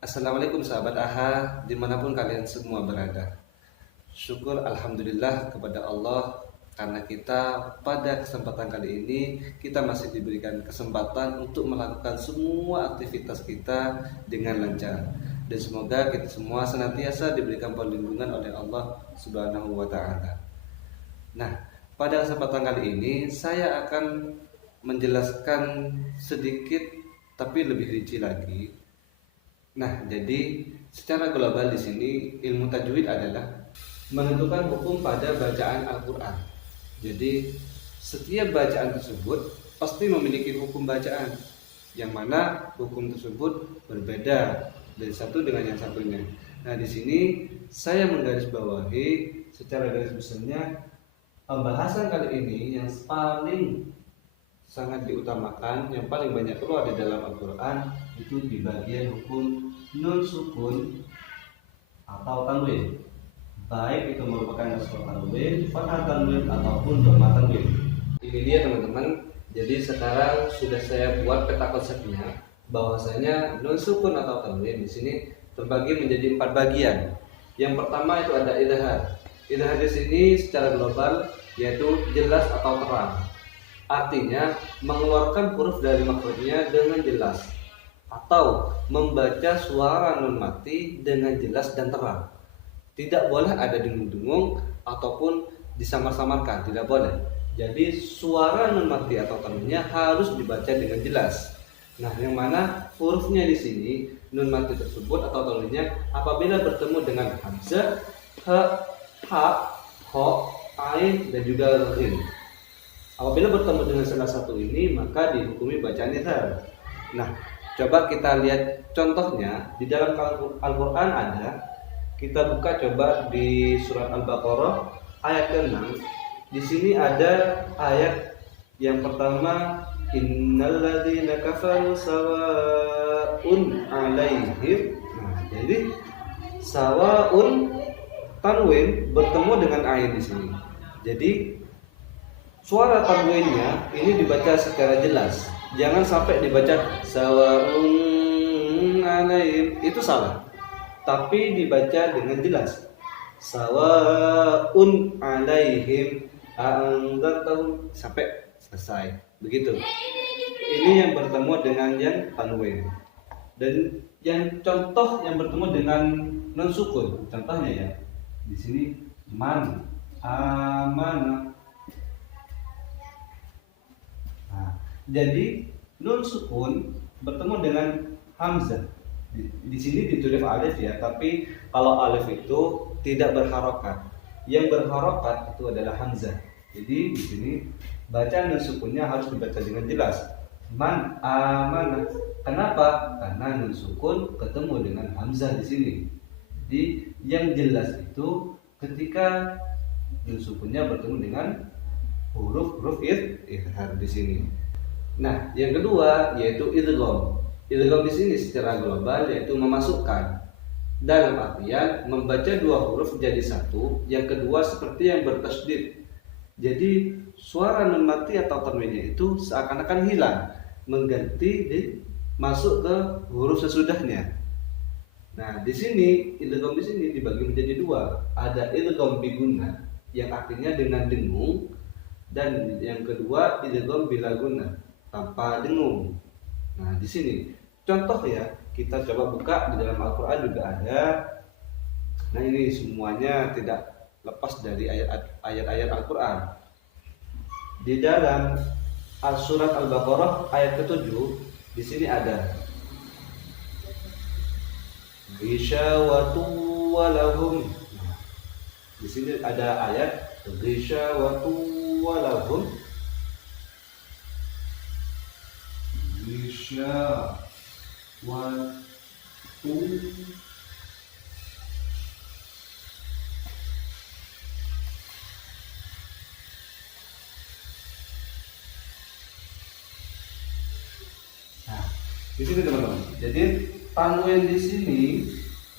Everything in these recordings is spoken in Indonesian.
Assalamualaikum sahabat AHA dimanapun kalian semua berada. Syukur Alhamdulillah kepada Allah karena kita pada kesempatan kali ini kita masih diberikan kesempatan untuk melakukan semua aktivitas kita dengan lancar. Dan semoga kita semua senantiasa diberikan perlindungan oleh Allah Subhanahu wa Ta'ala. Nah, pada kesempatan kali ini saya akan menjelaskan sedikit tapi lebih rinci lagi. Nah, jadi secara global di sini ilmu tajwid adalah menentukan hukum pada bacaan Al-Quran. Jadi setiap bacaan tersebut pasti memiliki hukum bacaan, yang mana hukum tersebut berbeda dari satu dengan yang satunya. Nah, di sini saya menggarisbawahi secara garis besarnya pembahasan kali ini yang paling sangat diutamakan, yang paling banyak keluar di dalam Al-Quran itu di bagian hukum nun sukun atau tanwin, baik itu merupakan nasab tanwin, fathah tanwin ataupun dhamma tanwin. Ini dia teman-teman. Jadi sekarang sudah saya buat peta konsepnya, bahwasanya nun sukun atau tanwin di sini terbagi menjadi 4 bagian. Yang pertama itu ada idhar. Idhar di sini secara global yaitu jelas atau terang. Artinya mengeluarkan huruf dari makrotnya dengan jelas, atau membaca suara nun mati dengan jelas dan terang. Tidak boleh ada dengung-dengung ataupun disamar-samarkan, tidak boleh. Jadi suara nun mati atau tanwinnya harus dibaca dengan jelas. Nah, yang mana hurufnya di sini nun mati tersebut atau tanwinnya apabila bertemu dengan hamzah, ha, ho, ain dan juga ghin. Apabila bertemu dengan salah satu ini maka dihukumi bacaan idhar. Nah, coba kita lihat contohnya di dalam Al-Quran ada. Kita buka coba di surat Al-Baqarah ayat ke-6. Di sini ada ayat yang pertama, innalladzina kafaru sawaun alaihim. Nah, jadi sawaun tanwin bertemu dengan ain di sini. Jadi suara tanwinnya ini dibaca secara jelas. Jangan sampai dibaca sawaun alaihim, itu salah. Tapi dibaca dengan jelas. Sawaun alaihim anzartahum sampai selesai. Begitu. Ini yang bertemu dengan yang tanwin. Dan yang contoh yang bertemu dengan non sukun. Contohnya ya. Di sini man, amanah. Jadi nun sukun bertemu dengan hamzah. Di sini ditulis alif ya, tapi kalau alif itu tidak berharokat. Yang berharokat itu adalah hamzah. Jadi di sini bacaan nun sukunnya harus dibaca dengan jelas. Man amanah. Kenapa? Karena nun sukun ketemu dengan hamzah di sini. Jadi yang jelas itu ketika nun sukunnya bertemu dengan huruf idhar di sini. Nah, yang kedua yaitu idgham. Idgham di sini secara global yaitu memasukkan, dalam artian membaca 2 huruf jadi satu, yang kedua seperti yang bertasydid. Jadi suara nun mati atau tanwinnya itu seakan-akan hilang, mengganti masuk ke huruf sesudahnya. Nah, di sini idgham di sini dibagi menjadi 2. Ada idgham biguna yang artinya dengan dengung, dan yang kedua idgham bila guna tanpa dengung. Nah, di sini contoh ya, kita coba buka di dalam Al-Quran juga ada. Nah, ini semuanya tidak lepas dari ayat-ayat Al-Quran. Di dalam surat Al-Baqarah ayat ke-7 di sini ada ghisyawatu walahum. Nah, di sini ada ayat ghisyawatu walahum. Nah, di sini teman-teman. Jadi tanwin di sini,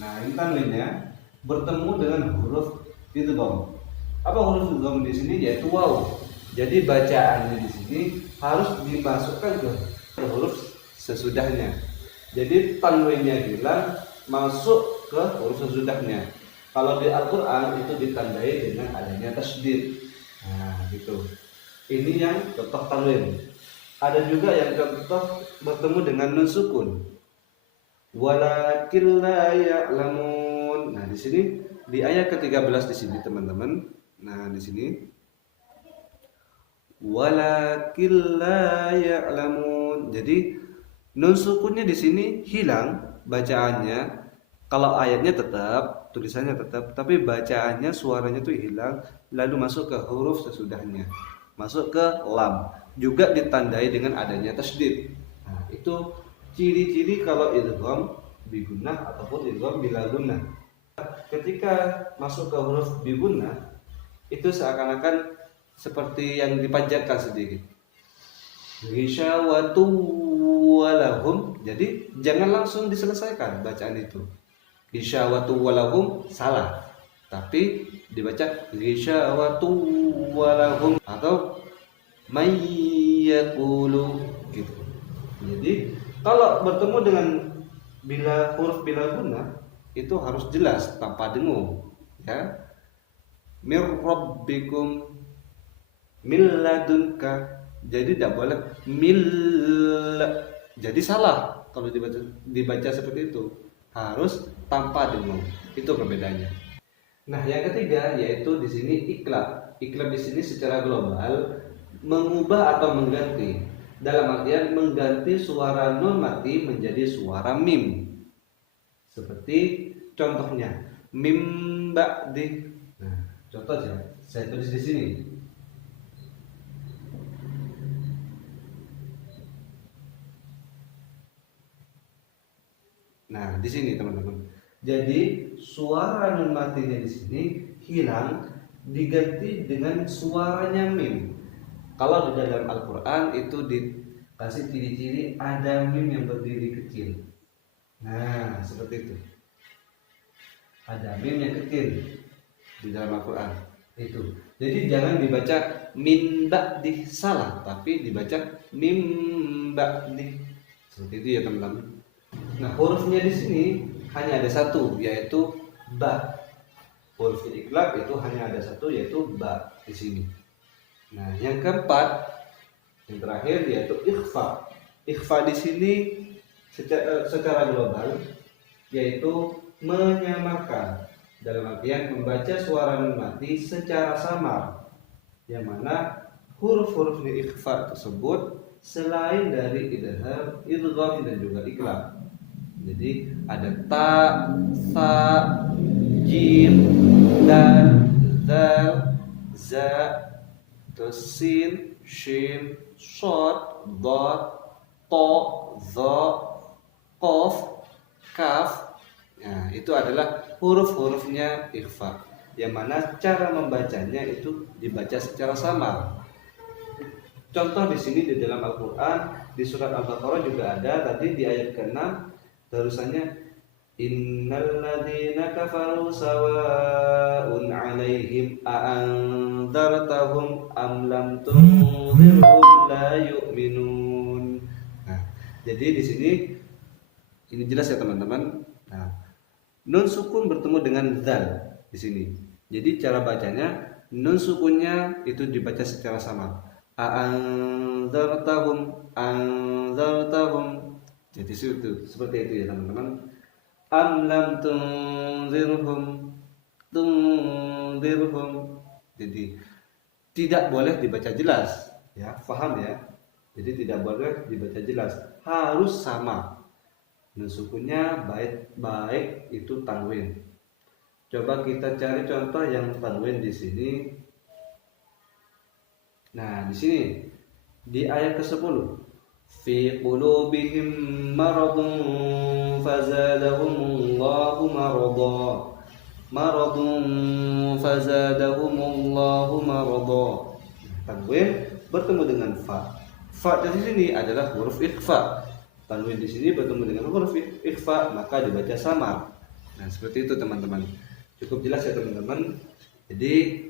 nah ini tanwinnya bertemu dengan huruf idgham. Apa huruf idgham di sini? Yaitu waw. Jadi bacaannya di sini harus dimasukkan ke huruf sesudahnya. Jadi tanwinnya hilang, masuk ke huruf sesudahnya. Kalau di Al-Quran itu ditandai dengan adanya tasydid. Nah, gitu. Ini yang contoh tanwin. Ada juga yang contoh bertemu dengan nun sukun. Walakin la ya'lamun. Nah, di sini di ayat ke-13 di sini teman-teman. Nah, di sini walakin la ya'lamun. Jadi nun sukunnya di sini hilang bacaannya. Kalau ayatnya tetap, tulisannya tetap, tapi bacaannya suaranya tuh hilang, lalu masuk ke huruf sesudahnya. Masuk ke lam. Juga ditandai dengan adanya tasydid. Nah, itu ciri-ciri kalau idgham bigunnah ataupun idgham bila gunnah. Ketika masuk ke huruf bigunnah, itu seakan-akan seperti yang dipanjatkan sedikit. Ghisyawatu walahum. Jadi jangan langsung diselesaikan bacaan itu. Ghisyawatu walahum salah. Tapi dibaca ghisyawatu walahum atau mayyaqulu gitu. Jadi kalau bertemu dengan huruf bila gunnah itu harus jelas tanpa dengung, ya. Mir rabbikum min ladunka. Jadi tidak boleh mil. Jadi salah kalau dibaca seperti itu. Harus tanpa dengung. Itu perbedaannya. Nah, yang ketiga yaitu di sini iklab. Iklab di sini secara global mengubah atau mengganti. Dalam artian mengganti suara nun mati menjadi suara mim. Seperti contohnya mim ba'di. Nah, contohnya saya tulis di sini. Nah, di sini teman-teman. Jadi suara nun matinya di sini hilang, diganti dengan suaranya mim. Kalau di dalam Al-Quran itu dikasih ciri-ciri ada mim yang berdiri kecil. Nah, seperti itu. Ada mim yang kecil di dalam Al-Quran itu. Jadi jangan dibaca min ba'di salah, tapi dibaca mim ba'di. Seperti itu ya teman-teman. Nah, hurufnya di sini hanya ada satu, yaitu ba. Huruf iklab itu hanya ada satu, yaitu ba di sini. Nah, yang keempat, yang terakhir yaitu ikhfa. Ikhfa di sini secara global yaitu menyamakan, dalam artian membaca suara nun mati secara samar, yang mana huruf-huruf di ikhfa tersebut selain dari idgham dan juga iklab. Jadi ada ta, sa, jim, dal, zal, za, terus sin, shin, shod, dot, to, zo, qaf, kaf. Nah, itu adalah huruf-hurufnya ikhfa, yang mana cara membacanya itu dibaca secara samar. Contoh di sini di dalam Al-Quran di surat Al-Baqarah juga ada tadi di ayat ke-6 terusannya innal ladzina kafaru sawa'un 'alaihim a'andzartahum am lam tunzirhum la yu'minun. Nah, jadi di sini ini jelas ya teman-teman. Nah, nun sukun bertemu dengan zal di sini. Jadi cara bacanya nun sukunnya itu dibaca secara sama. A'andzartahum anzartahum. Jadi itu seperti itu ya teman-teman. Am lam tunzirhum tunzirhum. Jadi tidak boleh dibaca jelas, ya, paham ya? Jadi tidak boleh dibaca jelas, harus sama. Nun sukunnya baik itu tanwin. Coba kita cari contoh yang tanwin di sini. Nah, di sini di ayat ke-10. Fi qulubihim maradun fazadahumullahu marada. Maradun fazadahumullahu marada. Tanwin bertemu dengan fa. Fa di sini adalah huruf ikhfa. Tanwin di sini bertemu dengan huruf ikhfa, maka dibaca samar. Nah, seperti itu teman-teman. Cukup jelas ya teman-teman. Jadi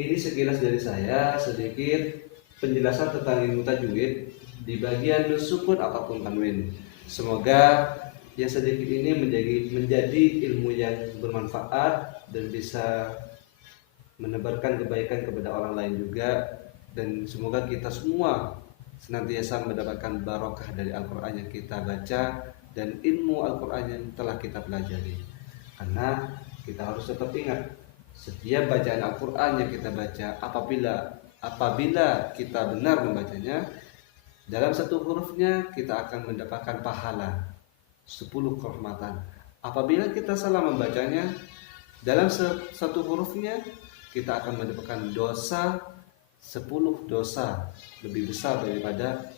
ini sekilas dari saya sedikit penjelasan tentang ilmu tajwid di bagian nun sukun ataupun tanwin. Semoga yang sedikit ini menjadi ilmu yang bermanfaat dan bisa menebarkan kebaikan kepada orang lain juga, dan semoga kita semua senantiasa mendapatkan barokah dari Al-Quran yang kita baca dan ilmu Al-Quran yang telah kita pelajari. Karena kita harus tetap ingat, setiap bacaan Al-Quran yang kita baca, apabila kita benar membacanya, dalam satu hurufnya kita akan mendapatkan pahala 10 kehormatan. Apabila kita salah membacanya, dalam satu hurufnya kita akan mendapatkan dosa 10 dosa lebih besar daripada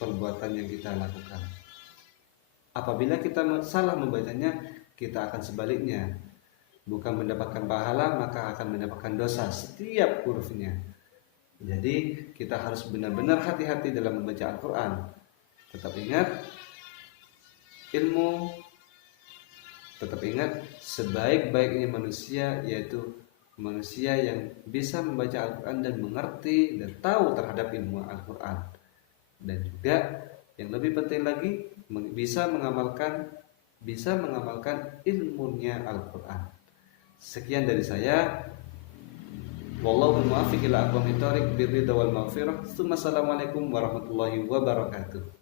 perbuatan yang kita lakukan. Apabila kita salah membacanya, kita akan sebaliknya, bukan mendapatkan pahala, maka akan mendapatkan dosa setiap hurufnya. Jadi kita harus benar-benar hati-hati dalam membaca Al-Quran. Tetap ingat, sebaik-baiknya manusia yaitu manusia yang bisa membaca Al-Quran dan mengerti dan tahu terhadap ilmu Al-Quran. Dan juga yang lebih penting lagi, bisa mengamalkan ilmunya Al-Quran. Sekian dari saya. Wallahu muwaffiq ila aqwamit thoriq birridha wal maghfirah. Assalamualaikum warahmatullahi wabarakatuh.